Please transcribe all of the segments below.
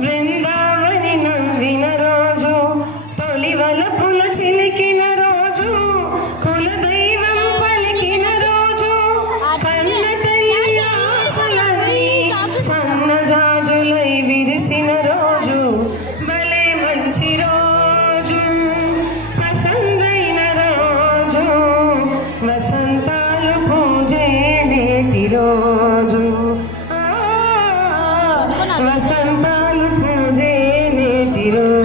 బృందావని నవ్విన రోజు, తొలి వలపుల చిలికిన రోజు, కులదైవం పలికిన రోజు, కన్న తల్లి ఆశలన్నీ సన్నజాజులై విరిసిన రోజు, భలే మంచి రోజు, పసందైన రోజు, వసంతాలు పూజే నేటి రోజు, వసంతాలు పూజే నేటి రోజు.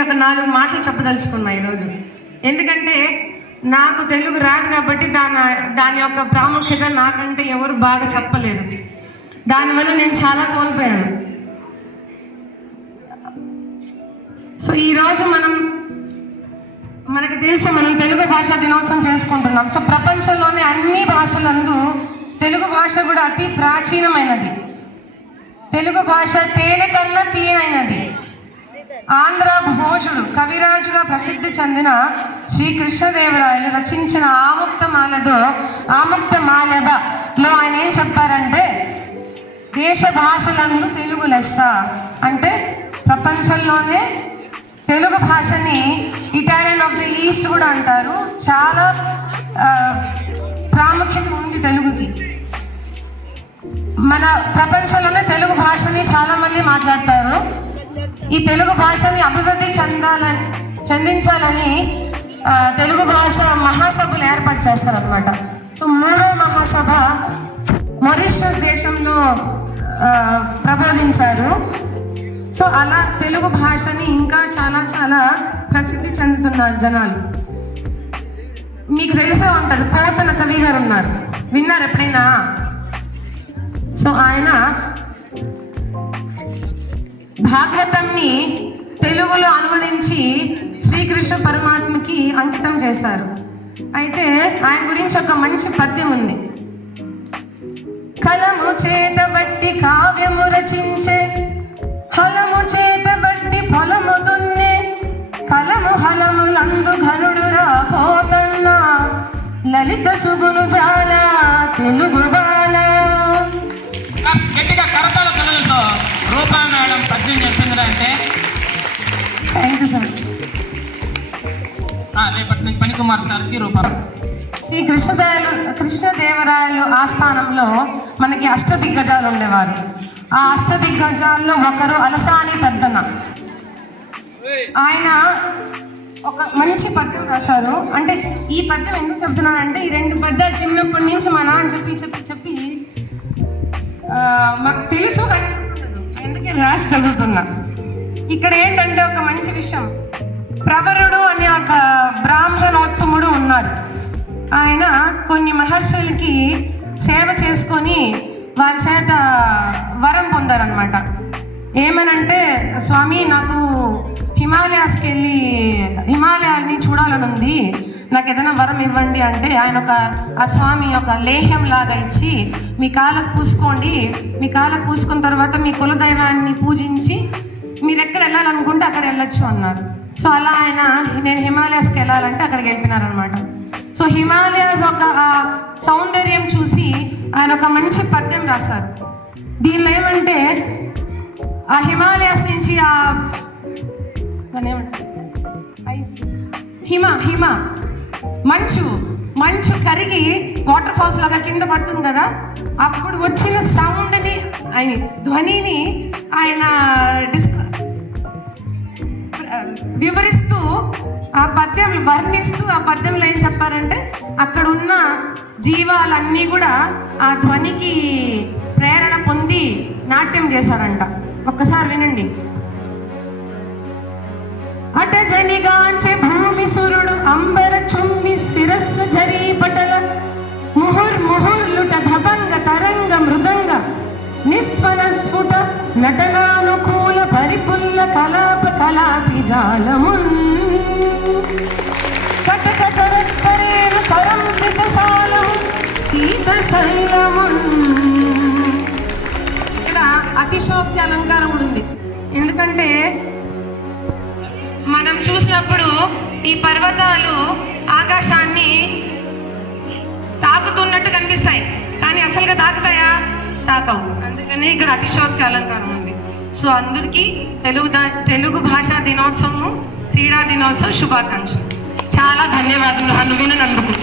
ఒక 4 మాటలు చెప్పదలుచుకున్నా ఈరోజు. ఎందుకంటే నాకు తెలుగు రాదు కాబట్టి దాని యొక్క ప్రాముఖ్యత నాకంటే ఎవరు బాగా చెప్పలేరు. దానివల్ల నేను చాలా కోల్పోయాను. సో ఈరోజు మనకు తెలిసి మనం తెలుగు భాషా దినోత్సవం చేసుకుంటున్నాం. సో ప్రపంచంలోని అన్ని భాషలందు తెలుగు భాష కూడా అతి ప్రాచీనమైనది. తెలుగు భాష తేనె కన్నా తీయనైనది. ఆంధ్ర భోజుడు కవిరాజుగా ప్రసిద్ధి చెందిన శ్రీ కృష్ణదేవరాయలు రచించిన ఆముక్తమాలభలో ఆయన ఏం చెప్పారంటే, దేశ భాషలందు తెలుగు లెస్స అంటే ప్రపంచంలోనే తెలుగు భాషని ఇటాలియన్ ఆఫ్ ది ఈస్ట్ కూడా అంటారు. చాలా ప్రాముఖ్యత ఉంది తెలుగుకి. మన ప్రపంచంలోనే తెలుగు భాషని చాలామంది మాట్లాడతారు. ఈ తెలుగు భాషని అభివృద్ధి చెందించాలని తెలుగు భాష మహాసభలు ఏర్పాటు చేస్తారనమాట. సో 3వ మహాసభ మారిషస్ దేశంలో ప్రబోధించారు. సో అలా తెలుగు భాషని ఇంకా చాలా చాలా ప్రసిద్ధి చెందుతున్నారు జనాలు. మీకు తెలిసే ఉంటుంది, పోతన కవి గారు ఉన్నారు, విన్నారు ఎప్పుడైనా? సో ఆయన భాగవతంని తెలుగులో అనువదించి శ్రీకృష్ణ పరమాత్మకి అంకితం చేశారు. అయితే ఆయన గురించి ఒక మంచి పద్యం ఉంది. కలము చేత బట్టి కావ్యము రచించే, హలము చేత బట్టి పొలము దున్నే, కలము హలములందు ఘనుడు రాపోతన్న, లలిత సుగును జాల తెలుగు బాల. గట్టిగా కరతాల పిల్లలతో రూపా మేడం పద్యం చెప్పింది అంటే థ్యాంక్ యూ సార్. రేపటి నుంచి పనికుమార్ సార్కి రూపా. శ్రీ కృష్ణదేవరాయలు ఆస్థానంలో మనకి అష్టదిగ్గజాలు ఉండేవారు. ఆ అష్టదిగ్గజాల్లో ఒకరు అలసాని పెద్దన. ఆయన ఒక మంచి పద్యం రాశారు. అంటే ఈ పద్యం ఎందుకు చెప్తున్నానంటే, ఈ 2 పద్యాలు చిన్నప్పటి నుంచి మా నాన్న చెప్పి మాకు తెలుసు కానీ ఎందుకే రాసి చదువుతున్నా. ఇక్కడ ఏంటంటే ఒక మంచి విషయం, ప్రవరుడు అనే ఒక బ్రాహ్మణోత్తముడు ఉన్నారు. ఆయన కొన్ని మహర్షులకి సేవ చేసుకొని వాళ్ళ చేత వరం పొందారనమాట. ఏమనంటే, స్వామి నాకు హిమాలయాస్కి వెళ్ళి హిమాలయాల్ని చూడాలని ఉంది, నాకు ఏదైనా వరం ఇవ్వండి అంటే, ఆయన ఆ స్వామి ఒక లేహ్యం లాగా ఇచ్చి మీ కాళ్ళకు పూసుకోండి, మీ కాళ్ళకు పూసుకున్న తర్వాత మీ కులదైవాన్ని పూజించి మీరు ఎక్కడ వెళ్ళాలనుకుంటే అక్కడ వెళ్ళొచ్చు అన్నారు. సో అలా ఆయన నేను హిమాలయాస్కి వెళ్ళాలంటే అక్కడికి వెళ్ళిపోయినారనమాట. సో హిమాలయాస్ ఒక సౌందర్యం చూసి ఆయన ఒక మంచి పద్యం రాశారు. దీనిలో ఏమంటే, ఆ హిమాలయాస్ నుంచి హిమ మంచు కరిగి వాటర్ ఫాల్స్ లాగా కింద పడుతుంది కదా, అప్పుడు వచ్చిన సౌండ్ ఆయన ధ్వనిని ఆయన వివరిస్తూ ఆ పద్యంలో వర్ణిస్తూ ఆ పద్యంలో ఏం చెప్పారంటే అక్కడ ఉన్న జీవాలన్నీ కూడా ఆ ధ్వనికి ప్రేరణ పొంది నాట్యం చేశారంట. ఒక్కసారి వినండి. అటజనిగాంచె భూమి సురుడు అంబర చుంబి శిరస్సు జరీ పటల ముహుర్ముహుర్లుట ధభంగ తరంగ మృదంగ నిస్వన స్ఫుట నటనానుకూల పరిపుల్ల కలాప కలాపి జాలమున్ కటక చరత్కరేణ పరంపిత సాలము సీత శైలమున్. ఇక్కడ అతిశోక్తి అలంకారం కూడా ఉంది. ఎందుకంటే మనం చూసినప్పుడు ఈ పర్వతాలు ఆకాశాన్ని తాకుతున్నట్టు కనిపిస్తాయి, కానీ అసలుగా తాకుతాయా? తాకవు. అందుకని ఇక్కడ అతిశోక్తి అలంకారం ఉంది. సో అందరికీ తెలుగు భాషా దినోత్సవం, క్రీడా దినోత్సవం శుభాకాంక్షలు. చాలా ధన్యవాదాలు నన్ను వినందుకు.